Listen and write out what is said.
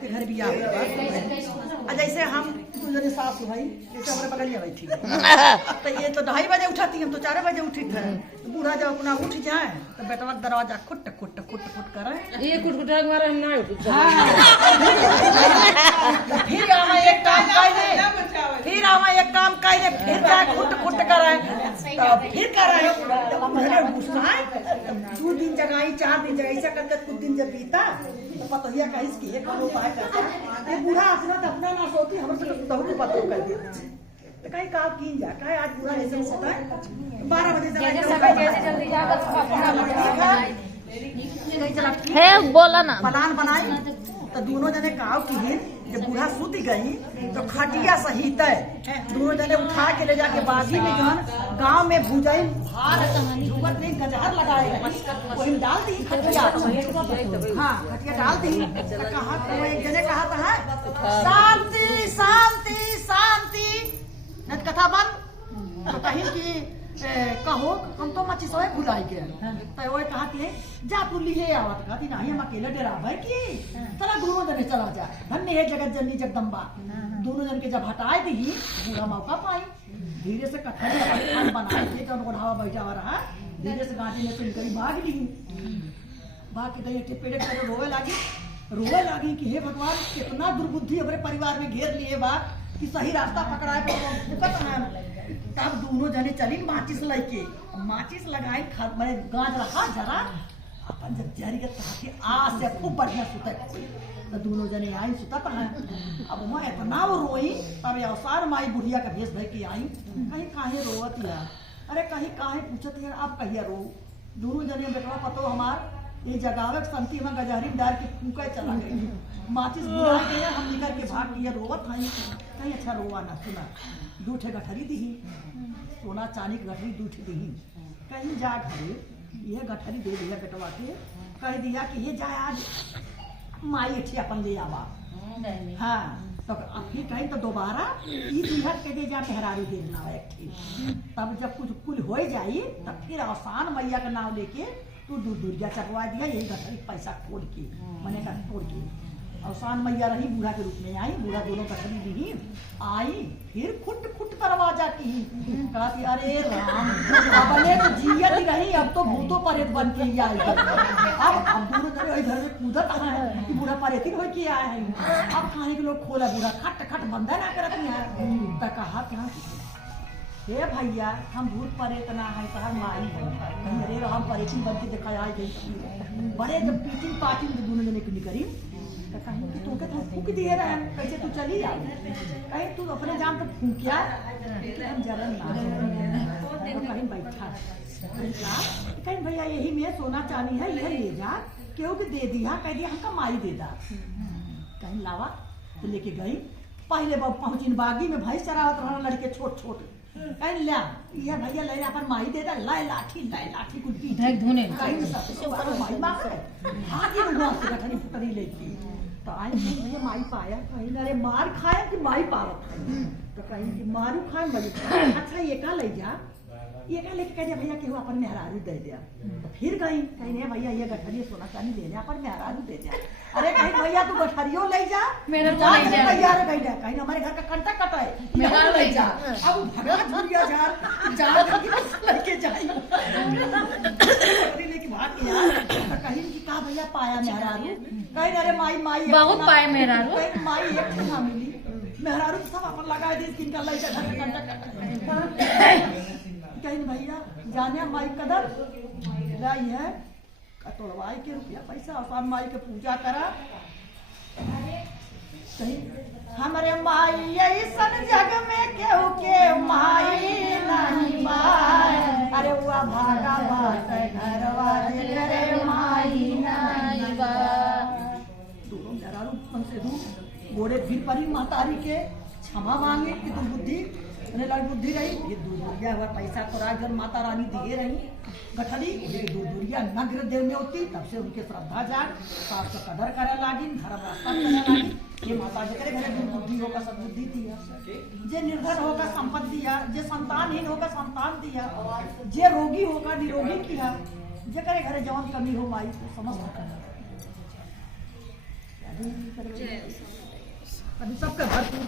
के घर भी आ जैसे हम जैसे सास भाई जैसे हमारे बगलिया बैठी तो ये तो 2:30 बजे उठाती हम तो 4 बजे उठी थे। तो बूढ़ा जब अपना उठ जाए तो बेटवा दरवाजा खुट खुट खुट खुट करे ये कुटकुटा मारा ना उठ। फिर आवा एक काम कायने फिर जा खुट खुट करे तो फिर करे तो पहले गुस्सा है 2 दिन जगाई 4 दिन जगाई ऐसा करके कुछ दिन जब बीता तो पतोहिया कहिस कि एक और उपाय करता ये बूढ़ा अपना अपना ना सोती हमसे तो बहुत पतो कर दे तो कहीं का कीन जा कहीं आज बूढ़ा ऐसे होता है 12 बजे जल्दी है बोला ना प्लान बनाई तो दोनों जने कहा कि जब बूढ़ा सूत गई तो खटिया सहित दोनों जने उठा के ले जाके बागी में जौन गांव में भूजाई झुगत नहीं गजहर लगाए वही डाल दी खटिया। हाँ खटिया डाल दी तो कहा तो एक जने कहा था शांति शांति शांति न कथा बंद तो कहीं की कहो हम तो मच्छी सोए भुलाई गए तो वो कहा कि जा तू लिए आवत कहती नहीं हम अकेले डरावे की चला दोनों जने चला जा धन्य है जगत जननी जगदम्बा। दोनों जन के जब हटाए दी पूरा मौका पाई धीरे से कठहल बनाए थे तो उनको ढावा बैठा हुआ रहा धीरे से गांधी में सुन करी भाग ली भाग के गई पेड़े पे रोवे लागी कि हे भगवान कितना दुर्बुद्धि हमारे परिवार में घेर लिए बा कि सही रास्ता पकड़ाए भुकत है। तब दोनों जने चली माचिस लेके माचिस लगाई मैंने गाज रखा जरा अपन जब जरी के आज से खूब बढ़िया सुता तो दोनों जने आई सुता है। अब मैं इतना वो रोई तब अवसार माई बुढ़िया का भेष धर के आई कहीं काहे रोवत या अरे कहीं काहे पूछत यार आप कहिया रो दोनों जने बेटवा पतो हमार ये जगावे संती में गजहरी डाल के फूके चला गई माचिस बुला के हम निकल के भाग लिया रोवत है कहीं अच्छा रोवा ना सुना 2 ठे गठरी दी सोना चांदी की गठरी 2 ठे दी कहीं जा घरे ये गठरी दे दिया बेटवा के कह दिया कि ये जाए आज माई ठे अपन ले आवा। हाँ तो फिर कहीं तो दोबारा ई बिहर के दे जा मेहरारू देना एक ठे तब जब कुछ कुल हो जाई तब फिर आसान मैया का नाम लेके तू दूरिया चकवा दिया यही गठरी पैसा तोड़ के मैंने कहा तोड़ के अवसान मैया रही बूढ़ा के रूप में आई बूढ़ा दोनों गठरी दी आई फिर खुट खुट दरवाजा की कहा कि अरे राम अपने तो जियत ही रही अब तो भूतों परेत बन के ही आई अब दोनों जने घर में कूदत है कि बूढ़ा परेती हो के आया है अब खाने के लोग खोला बूढ़ा खट खट बंधन आ करत है तो कहा क्या हे भैया हम भूत परेत ना है तो हम माई कहीं अरे हम परेती बन के देखा आई गई बड़े जब पीटिंग पाटिंग दोनों जने की निकली तो कहीं कि तुमके तो फूक दिए रहे कैसे तू चली आ कहीं तू अपने जान तो फूकिया हम जलन ना तो कहीं बैठा कहीं भैया यही में सोना चांदी है यह ले जा क्यों कि दे दिया कह दिया हमका माई दे दा कहीं लावा तो लेके गई पहले पहुंची बागी में भैंस चरावत रहा लड़के छोट छोट कहीं ला ये भैया ले अपन माई दे दा लाठी कुल्फी ढक धुने कहीं सब माई मार आगे रुआ से गठरी फुटरी लेती तो आई भैया माई पाया कहीं अरे मार खाए कि माई पावत तो कहीं कि मारू खाए बजे अच्छा ये का ले जा ये का लेके कह दिया भैया केहू अपन मेहरारू दे दिया तो फिर गई कहीं नहीं भैया ये गठरी सोना चांदी ले जा अपन मेहरारू दे दिया अरे कहीं भैया तू गठरियो ले जा मेरा तो ले जा भैया रे कहीं कहीं हमारे घर का कंटा कटा है मेरा ले जा अब भगा झुरिया जा लेके जाई लेके भाग गया कहीं की का भैया पाया मेहरारू कहीं अरे माई बहुत पाए मेहरारू कहीं माई एक ना मिली मेहरारू सब अपन लगा दे किनका ले जा घर कंटा कटा कहीं भैया जाने माई कदर लाई है कटोलवाई के रुपया पैसा आसान माई के पूजा करा कहीं हमारे माई ऐसन जग में केहू के माई नहीं बाय अरे हुआ भागा बात घरवा रे माई नहीं बा दोनों डरारू मन से दूर गोड़े फिर परी महतारी के क्षमा मांगे कि तुम बुद्धि बुद्धि रही ये दूरिया हुआ पैसा तो राजन माता रानी दिए रही गठरी दूरिया नग्र देव में होती तब से उनके श्रद्धा जाग सास का कदर करे लागी धर्म रास्ता करे लागी ये माता जी करे घरे दुर्बुद्धि होगा सदबुद्धि दिया जे निर्धन होगा संपत्ति दिया जे संतानहीन होगा संतान दिया जे रोगी होगा निरोगी किया जे करे घरे जवान कमी हो माई को समस्त अभी सबका भरपूर